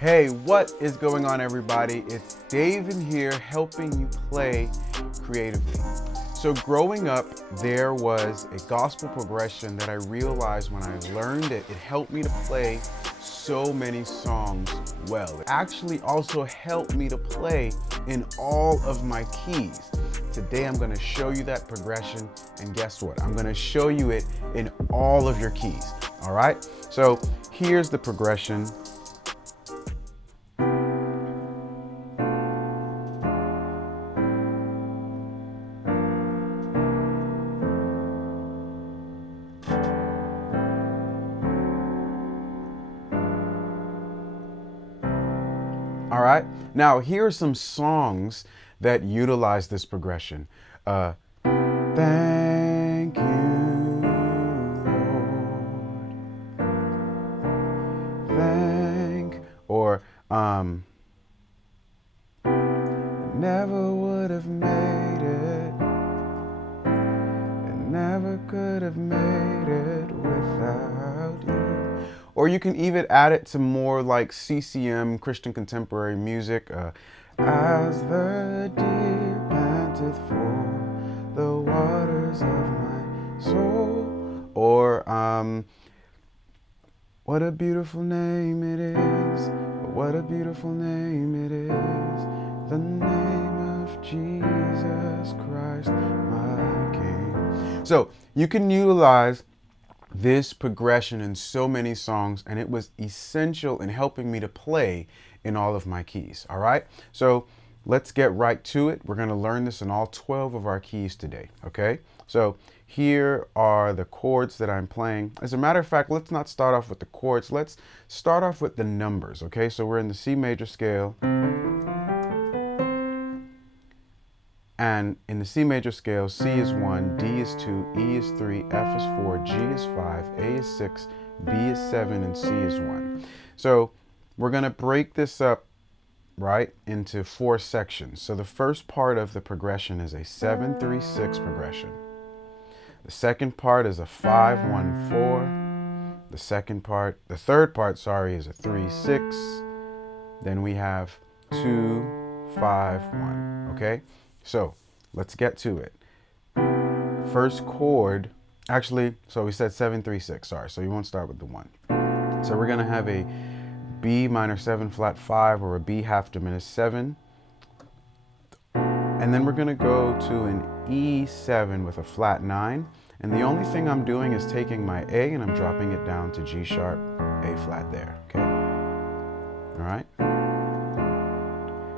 Hey, what is going on, everybody? It's Dave in here helping you play creatively. So growing up, there was a gospel progression that I realized when I learned it, it helped me to play so many songs well. It actually also helped me to play in all of my keys. Today I'm going to show you that progression, and guess what? I'm going to show you it in all of your keys. All right? So here's the progression. All right, now here are some songs that utilize this progression. Thank you, Lord. Or never would have made it, and never could have made it without you. Or you can even add it to more like CCM, Christian contemporary music. As the deer panteth for the waters of my soul. Or what a beautiful name it is. What a beautiful name it is. The name of Jesus Christ, my King. So you can utilize this progression in so many songs, and it was essential in helping me to play in all of my keys. All right, so let's get right to it. We're going to learn this in all 12 of our keys today. Okay, so here are the chords that I'm playing. As a matter of fact, let's not start off with the chords. Let's start off with the numbers. Okay, so we're in the C major scale. And in the C major scale, C is 1, D is 2, E is 3, F is 4, G is 5, A is 6, B is 7, and C is 1. So we're going to break this up, right, into 4 sections. So the first part of the progression is a 7-3-6 progression. The second part is a 5-1-4. The third part, is a 3-6. Then we have 2-5-1. Okay? So let's get to it. First chord, actually, so we said 7-3-6, sorry, so you won't start with the 1. So we're gonna have a B minor 7 flat 5 or a B half diminished 7. And then we're gonna go to an E7 with a flat 9. And the only thing I'm doing is taking my A and I'm dropping it down to G sharp, A flat there, okay? All right?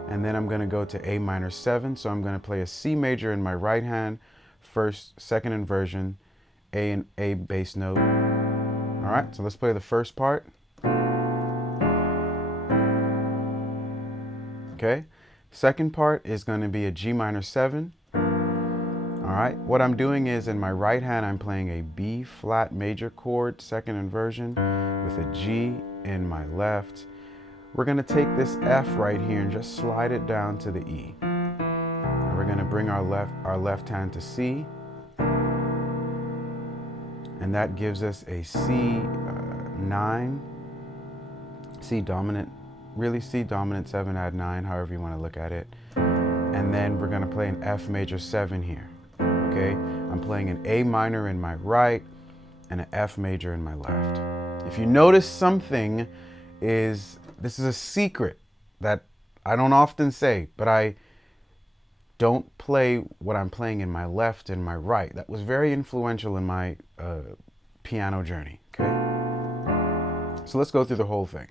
And then I'm going to go to A minor 7. So I'm going to play a C major in my right hand, second inversion, A and A bass note. All right, so let's play the first part. Okay, second part is going to be a G minor 7. All right, what I'm doing is in my right hand, I'm playing a B flat major chord, second inversion, with a G in my left. We're going to take this F right here and just slide it down to the E. And we're going to bring our left hand to C. And that gives us a C9, C dominant, really C dominant 7 add 9, however you want to look at it. And then we're going to play an F major 7 here. Okay? I'm playing an A minor in my right and an F major in my left. If you notice something is, this is a secret that I don't often say, but I don't play what I'm playing in my left and my right. That was very influential in my piano journey, okay? So let's go through the whole thing.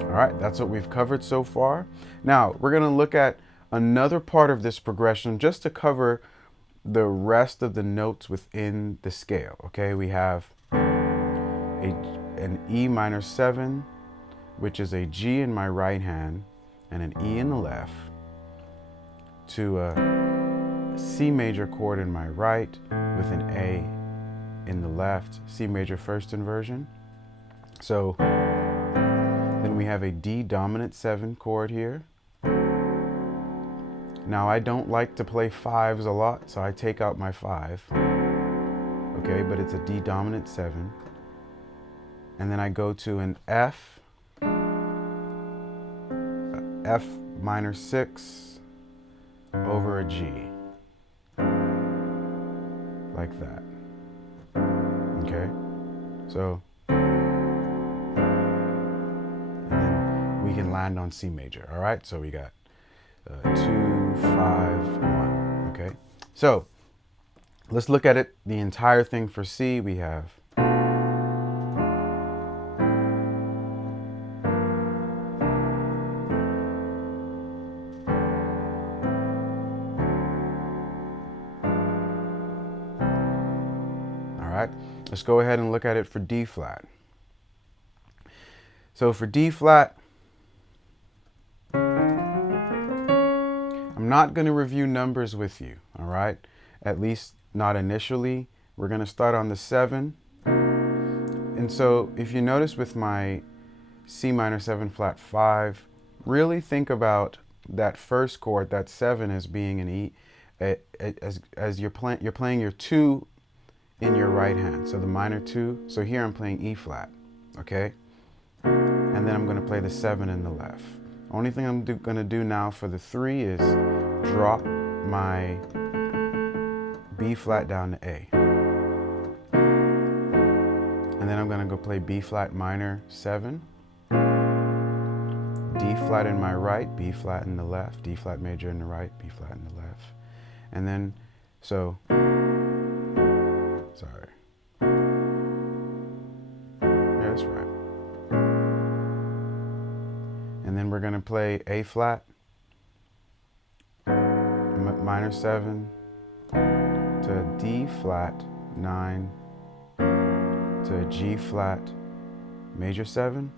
All right, that's what we've covered so far. Now, we're gonna look at another part of this progression just to cover the rest of the notes within the scale. Okay, we have an E minor 7, which is a G in my right hand and an E in the left, to a C major chord in my right with an A in the left, C major first inversion. So then we have a D dominant 7 chord here. Now I don't like to play 5s a lot, so I take out my 5. okay, but it's a D dominant 7. And then I go to an F, F minor 6 over a G, like that, okay? So, and then we can land on C major, all right? So we got 2, 5, 1, okay? So, let's look at it, the entire thing for C. We have let's go ahead and look at it for D flat. So for D flat, I'm not going to review numbers with you, all right? At least not initially. We're going to start on the 7. And so if you notice with my C minor 7 flat 5, really think about that first chord, that 7, as being an E, as you're playing your 2 in your right hand, so the minor 2. So here I'm playing E flat, okay? And then I'm going to play the 7 in the left. Only thing I'm going to do now for the 3 is drop my B flat down to A. And then I'm going to go play B flat minor 7, D flat in my right, B flat in the left, D flat major in the right, B flat in the left. And then, so, sorry. Yeah, that's right. And then we're going to play A flat, minor 7, to D flat 9, to G flat major 7.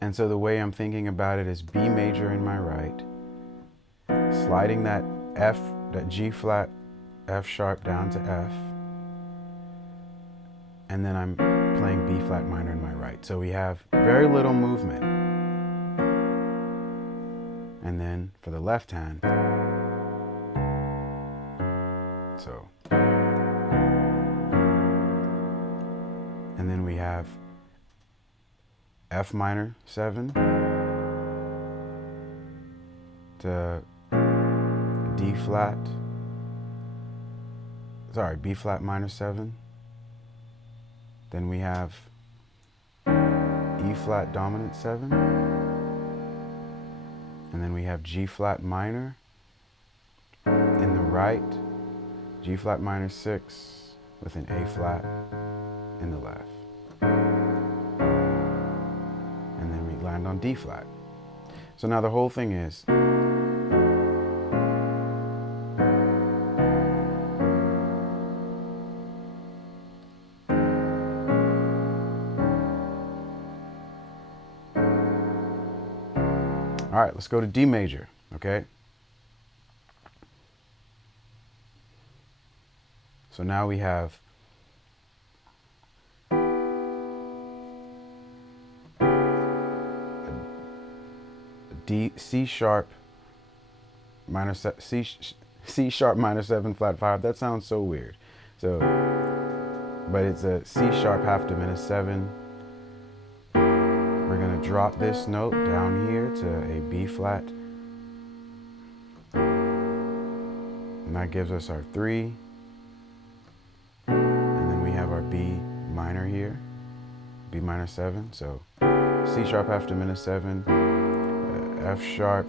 And so the way I'm thinking about it is B major in my right, sliding that F, that G flat, F sharp down to F, and then I'm playing B flat minor in my right. So we have very little movement. And then for the left hand, so, and then we have F minor 7 to D flat, sorry, B flat minor 7. Then we have E flat dominant 7. And then we have G flat minor in the right, G flat minor 6 with an A flat in the left. And then we land on D flat. So now the whole thing is, all right, let's go to D major, okay? So now we have C sharp minor C sharp minor 7 flat 5. That sounds so weird. So, but it's a C sharp half diminished 7. We're gonna drop this note down here to a B flat, and that gives us our 3. And then we have our B minor here, B minor 7. So C sharp half diminished 7, F sharp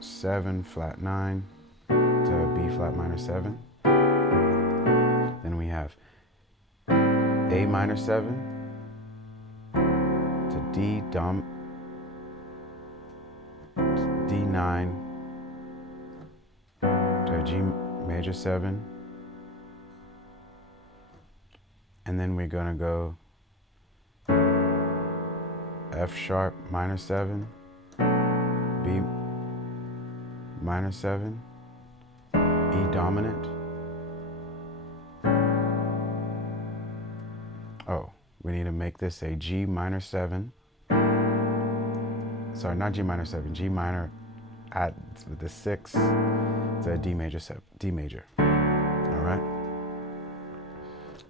7 flat 9 to B flat minor 7. Then we have A minor 7 to D9 to a G major 7. And then we're gonna go F sharp minor 7, B minor 7, E dominant. Oh, we need to make this a G minor 7. Sorry, not G minor 7, G minor with the 6 to a D major 7, D major. All right.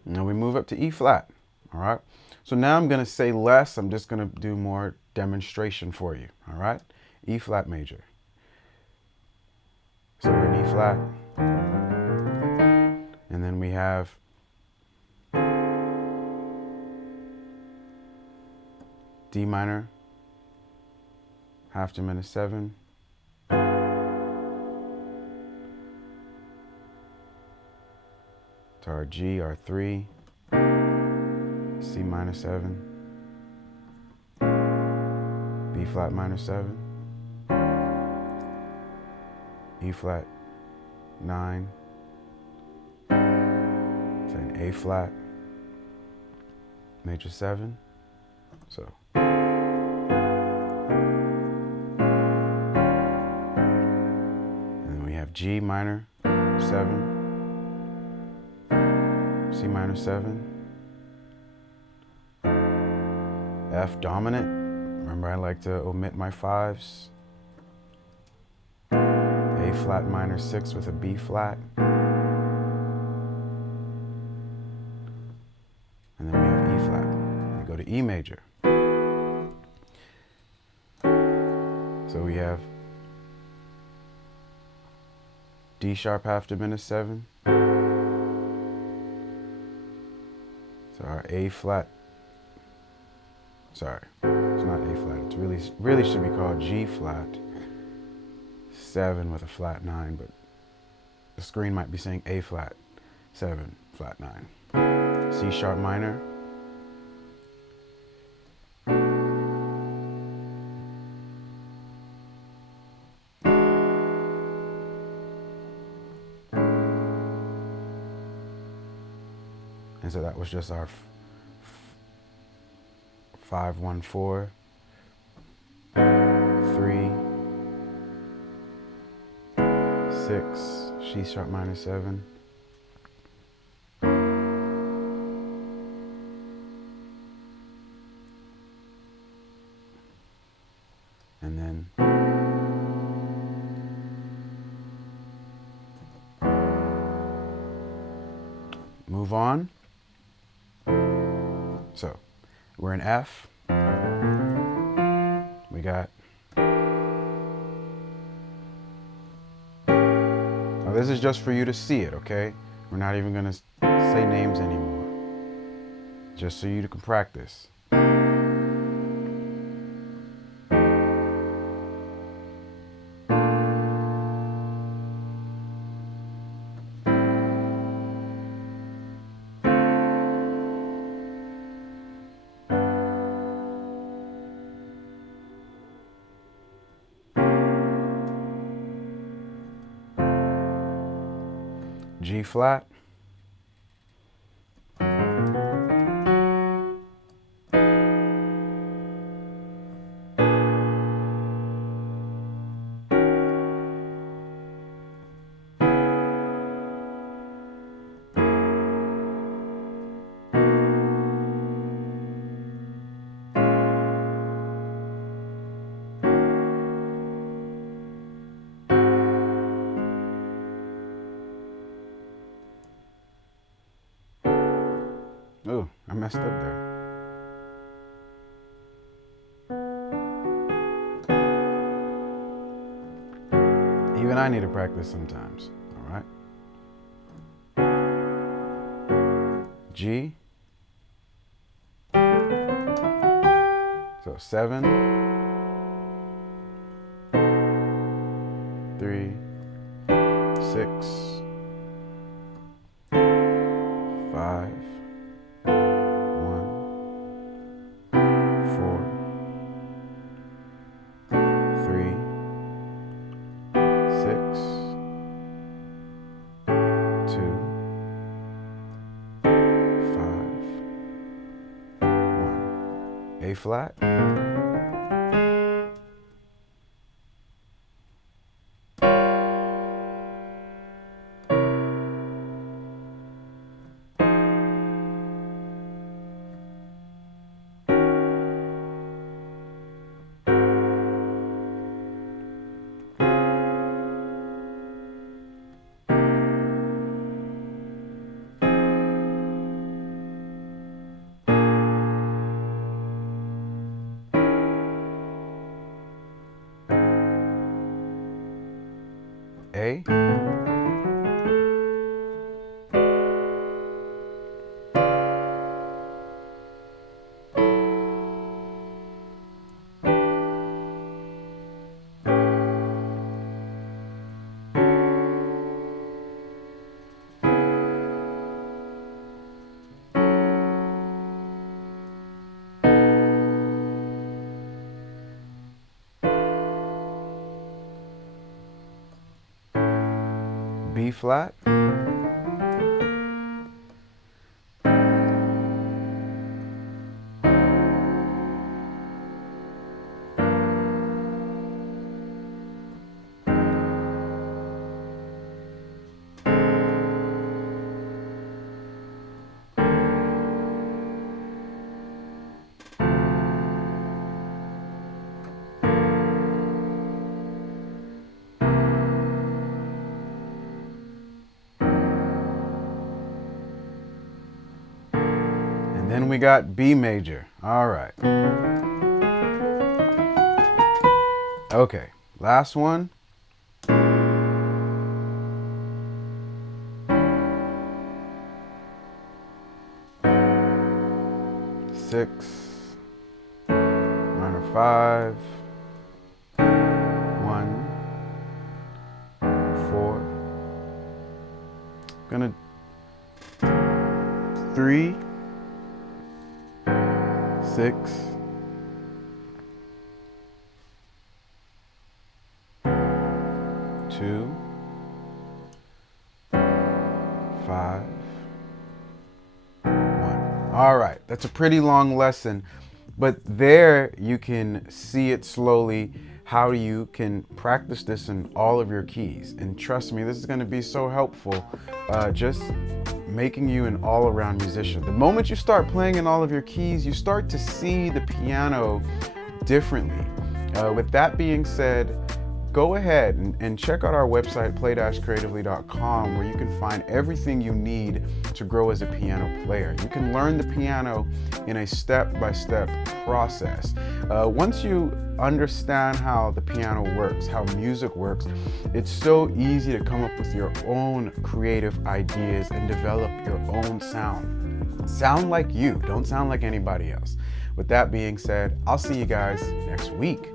Now we move up to E flat. All right. So now I'm going to say less. I'm just going to do more demonstration for you. All right. E flat major. So we're in E flat. And then we have D minor, half diminished 7. To our G, our 3, C minor 7, B flat minor 7, E flat 9, to an A flat major 7. So and then we have G minor 7, C minor 7, F dominant. Remember, I like to omit my 5s. A flat minor 6 with a B flat. And then we have E flat. We go to E major. So we have D sharp half diminished 7. So our A flat, sorry, it's not A flat. It's really should be called G flat 7 with a flat 9, but the screen might be saying A flat 7 flat 9. C sharp minor. And so that was just our 5, 1, 4, 3, 6, C sharp minor 7. And then move on. So we're in F. We got, now this is just for you to see it, okay? We're not even gonna say names anymore. Just so you can practice. G flat. Oh, I messed up there. Even I need to practice sometimes, all right? G. So 7, 3, 6, 5, 1, 4, 3, 6, 2, 5, 1. A flat. A. B flat, and then we got B major. All right. Okay, last one. Six, minor 5, 1, 4. Gonna 3, 6, 2, 5, 1. All right, that's a pretty long lesson, but there you can see it slowly how you can practice this in all of your keys. And trust me, this is going to be so helpful, just making you an all-around musician. The moment you start playing in all of your keys, you start to see the piano differently. With that being said, go ahead and check out our website, play-creatively.com, where you can find everything you need to grow as a piano player. You can learn the piano in a step-by-step process. Once you understand how the piano works, how music works, it's so easy to come up with your own creative ideas and develop your own sound. Sound like you, don't sound like anybody else. With that being said, I'll see you guys next week.